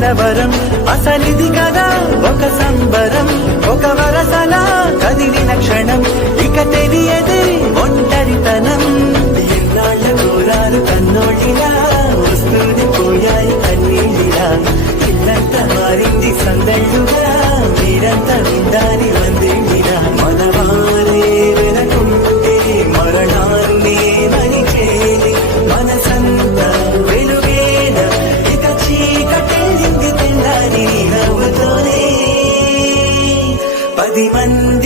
కలవరం అసలిది కదా ఒక సంబరం ఒక వరసలా కదిలిన క్షణం ఇక తెలియదే ఒంటరితనం ఎన్నాళ్ళ కోరాలు కన్నోళ్ళిలా వస్తూనే పోయాయి కన్నీళ్ళిలా ఇల్లంతా మారింది సందళ్ళుగా మీరంతా విందాని వందేళ్ళిలా మనవారే వెనకుంటే మరణాన్నే మరిచేది మనసంతా వెలుగేన ఇక చీకటెళ్ళింది తెల్లారి నవ్వుతోనే 10 మంది